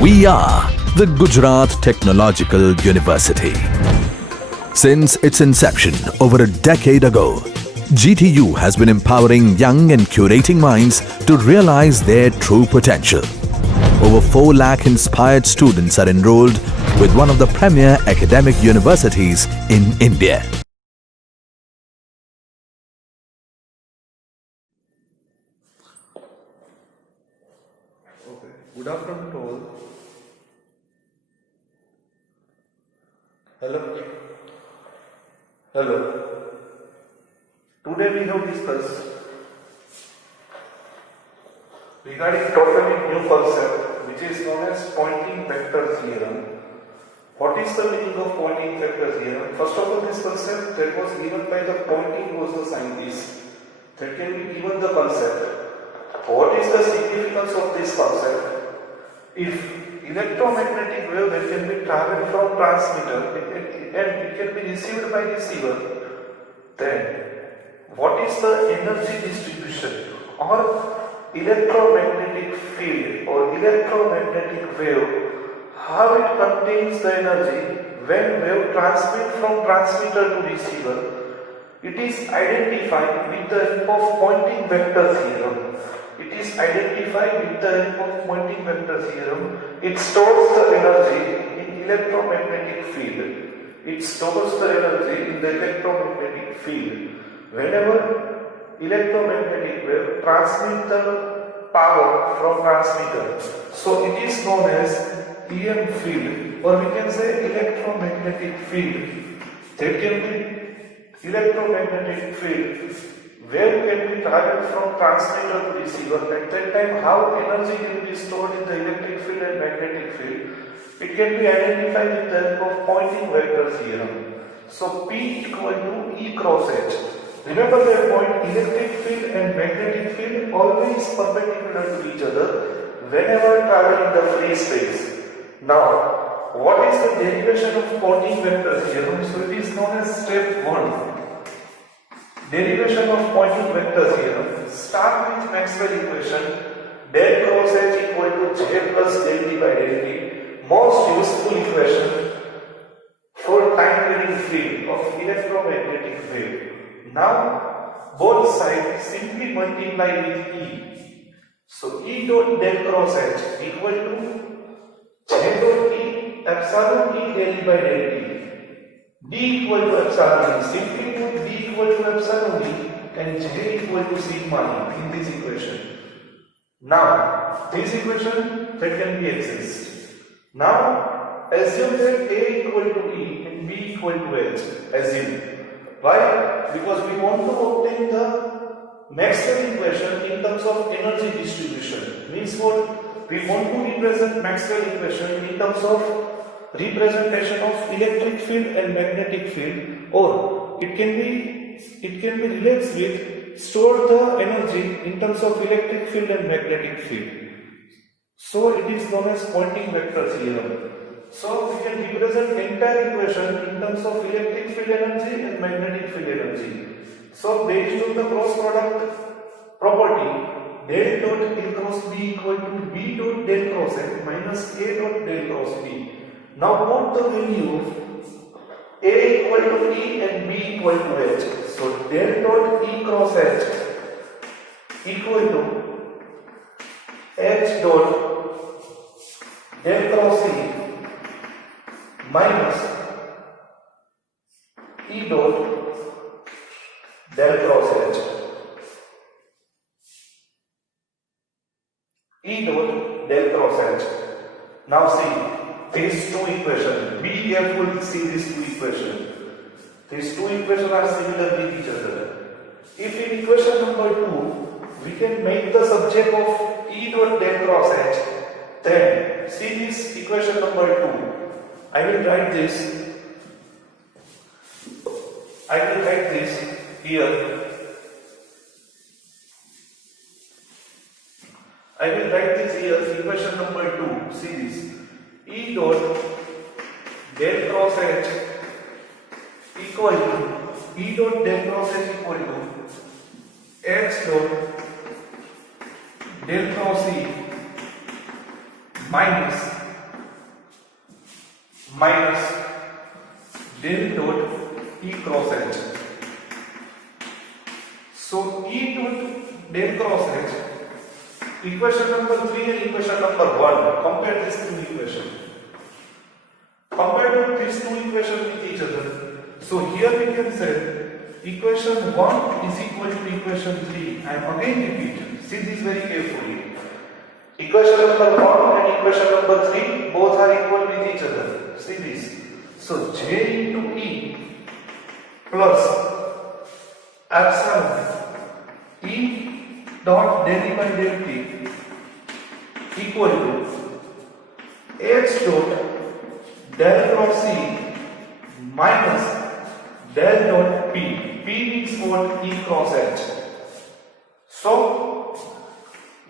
We are the Gujarat Technological University. Since its inception over a decade ago, GTU has been empowering young and curating minds to realize their true potential. Over 4 lakh inspired students are enrolled with one of the premier academic universities in India. Good afternoon to all. Hello. Today we have discussed regarding totally new concept which is known as Poynting vector theorem. What is the meaning of Poynting vector theorem? First of all, this concept that was given by the Poynting was the scientist that can be given the concept. What is the significance of this concept? If electromagnetic wave that can be traveled from transmitter and it can be received by receiver, then what is the energy distribution or electromagnetic field or electromagnetic wave, how it contains the energy when wave transmit from transmitter to receiver? It is identified with the help of Poynting vector theorem. It is identified with the help of Poynting vector theorem. It stores the energy in electromagnetic field. It stores the energy in the electromagnetic field. Whenever electromagnetic wave transmit the power from transmitter, so it is known as EM field, or we can say electromagnetic field. There can be electromagnetic field. Wave can be traveled from transmitter to receiver. At that time, how energy will be stored in the electric field and magnetic field, it can be identified with the help of Poynting vector theorem. So P equal to E cross H. Remember that point, electric field and magnetic field always perpendicular to each other whenever traveling in the free space. Now, what is the derivation of Poynting vector theorem? So it is known as step 1. Derivation of Poynting vector theorem. Start with Maxwell equation. Del cross H equal to J plus del D by del T. Most useful equation for time varying field of electromagnetic wave. Now both sides simply multiply with E. So E dot del cross H equal to J dot E epsilon E del E by del T. D equal to epsilon E. Simply put D equal to epsilon E and J equal to sigma E in this equation. Now this equation that can be exist. Now assume that A equal to E and B equal to H. Assume. Why? Because we want to obtain the Maxwell equation in terms of energy distribution. Means what? We want to represent Maxwell equation in terms of representation of electric field and magnetic field, or it can be relaxed with store the energy in terms of electric field and magnetic field. So it is known as Poynting vector theorem. So we can represent entire equation in terms of electric field energy and magnetic field energy. So based on the cross product property, del dot A cross B equal to B dot del cross H minus A dot del cross B. Now put the value of A equal to E and B equal to H. So del dot E cross H equal to H dot del cross E minus E dot del cross H. E dot del cross H. Now see these two equations. Be careful to see these two equations. These two equations are similar with each other. If in equation number 2 we can make the subject of E dot del cross H, then see this equation number 2. I will write this here. I will write this here, equation number 2. See this. E dot del cross H equal to E dot del cross H equal to H dot del cross E minus minus del dot E cross H. So E dot del cross H, equation number 3 and equation number 1, compare these two equations. Compare these two equations with each other. So here we can say equation 1 is equal to equation 3. I am again repeat. See this very carefully. Equation number 1 and equation number 3 both are equal with each other. See this. So J into E plus epsilon E dot del E by del T equal to H dot del cross C minus del dot P. P means what? E cross H. So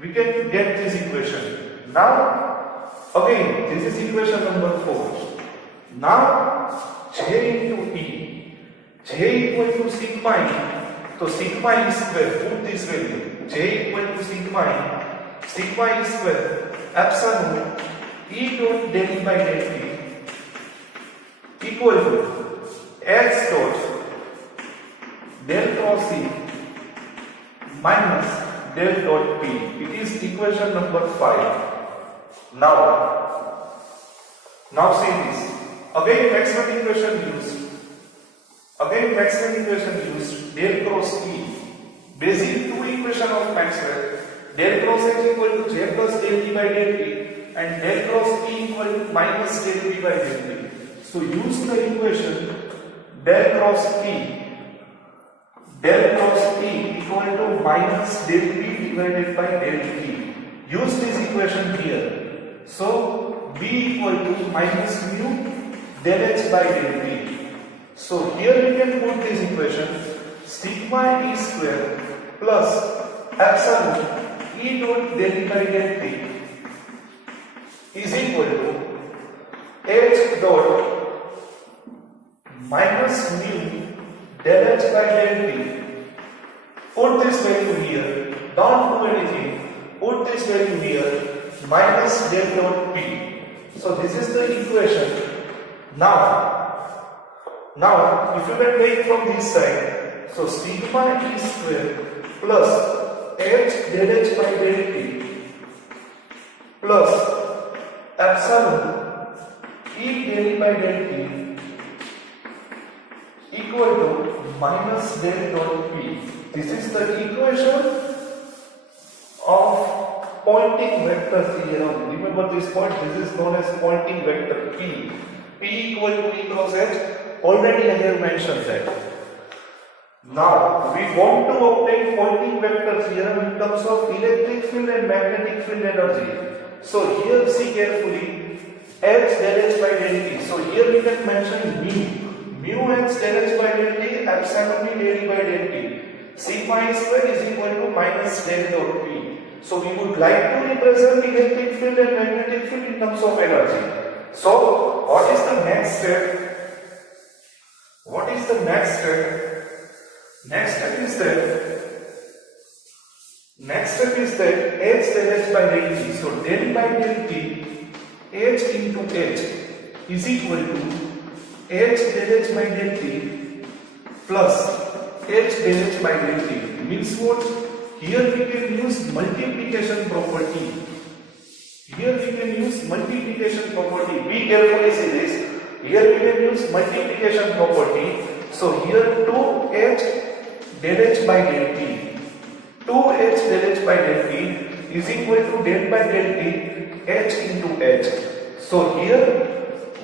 we can get this equation. Now again this is equation number 4. Now J into E, J equal to sigma E. So sigma E square, put this value. J equal to sigma E square epsilon E dot del E by del T equal to H dot del cross C minus del dot P. It is equation number 5. Now see this. Again Maxwell equation used. Del cross E. Basic two equation of Maxwell. Del cross H equal to J plus del E by del T and del cross E equal to minus del E by del T. So use the equation del cross E equal to minus del P divided by del T. Use this equation here. So B equal to minus mu del H by del T. So here we can put this equation sigma E square plus epsilon E dot del E by del T is equal to H dot minus mu del H by del T. Put this value here. Don't do anything. Put this value here. Minus del dot P. So this is the equation. Now if you can take from this side, so sigma E square plus H del H by del T plus epsilon E del E by del T equal to minus del dot P. This is the equation of Poynting vector theorem. Remember this point, this is known as Poynting vector P. P equal to E cross H. Already I have mentioned that. Now we want to obtain Poynting vector theorem in terms of electric field and magnetic field energy. So here see carefully H del H by del T. So here we can mention mu H del H by del T, epsilon E del E by del T. Sigma E square is equal to minus del dot P. So we would like to represent electric field and magnetic field in terms of energy. So what is the next step? Next step is that H del H by del T. So del by del T, H into H is equal to H del H by del T plus H del H by del T. Means what? Here we can use multiplication property. Be carefully see this. Here we can use multiplication property. So here 2H del H by del T. 2H del H by del T is equal to del by del T H into H. So here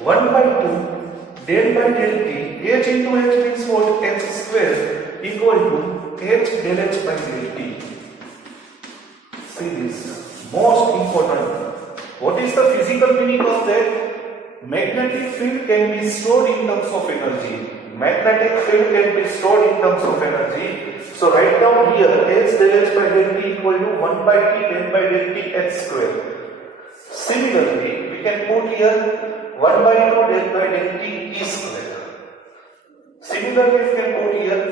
1 by 2 del by del T H into H means what? H square equal to H del H by del T. See this, most important. What is the physical meaning of that? Magnetic field can be stored in terms of energy. So write down here H del H by del T equal to 1 by T del by del T H square. Similarly, we can put here 1 by 2 del by del T E square. Similarly, we can put here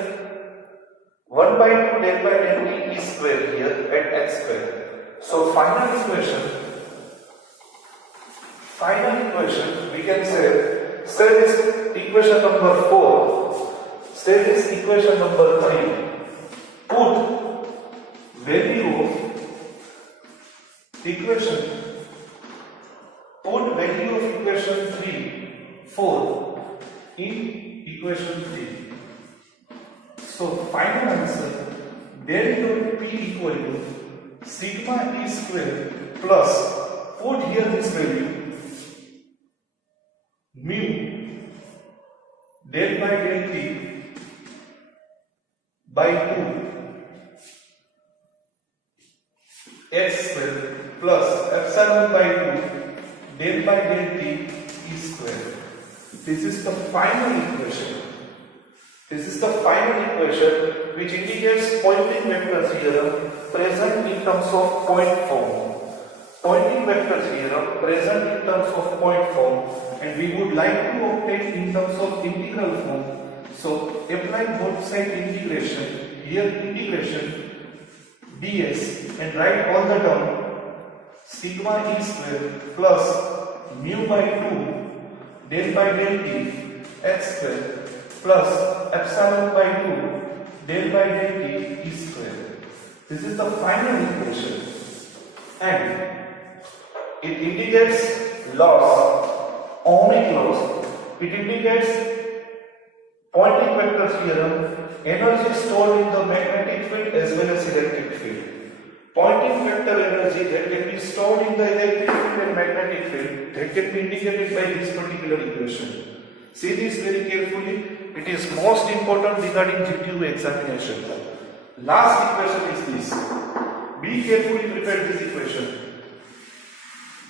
1 by 2 del by del T E square here at H square. So final equation final equation, we can say, state is equation number 4, state is equation number 3. Put value of equation, put value of equation 3, 4 in equation 3. So final answer, del dot P equal to sigma E square plus, put here this value, mu del by del T by 2 x square plus epsilon by 2 del by del T E square. This is the final equation. This is the final equation which indicates pointing vector theorem present in terms of point form. Pointing vector theorem present in terms of point form, and we would like to obtain in terms of integral form. So apply both side integration, here integration ds, and write all the term sigma E square plus mu by 2 del by del T x square plus epsilon by 2 del by del T E square. This is the final equation, and it indicates laws, ohmic laws. It indicates pointing vector theorem, energy stored in the magnetic field as well as electric field. Pointing vector energy that can be stored in the electric field and magnetic field, that can be indicated by this particular equation. See this very carefully. It is most important regarding GTU examination. Last equation is this. Be carefully prepared this equation.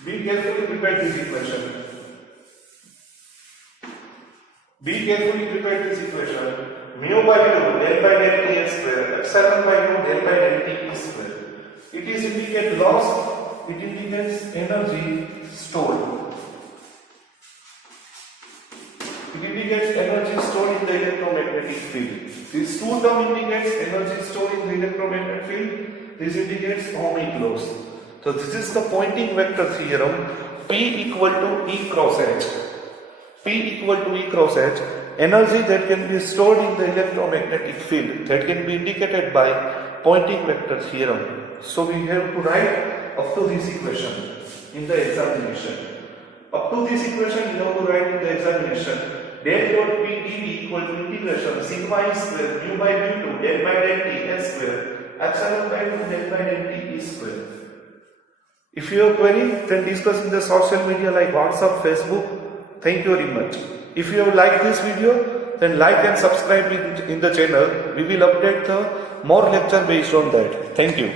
Be carefully prepared this equation. Be carefully prepared this equation. Mu by 2 del by del T x square, epsilon by 2 del by del T E square. It is indicate loss, it indicates energy stored. It indicates energy stored in the electromagnetic field. This two term indicates energy stored in the electromagnetic field. This indicates ohmic laws. So this is the pointing vector theorem. P equal to E cross H. P equal to E cross H. Energy that can be stored in the electromagnetic field, that can be indicated by pointing vector theorem. So we have to write up to this equation in the examination. Up to this equation we have to write in the examination. Del dot P dV equal to integration sigma E square mu by mu 2 del by del T s square epsilon by 2 del by del T E square. If you have query, then discuss in the social media like WhatsApp, Facebook. Thank you very much. If you have liked this video, then like and subscribe in the channel. We will update the more lecture based on that. Thank you.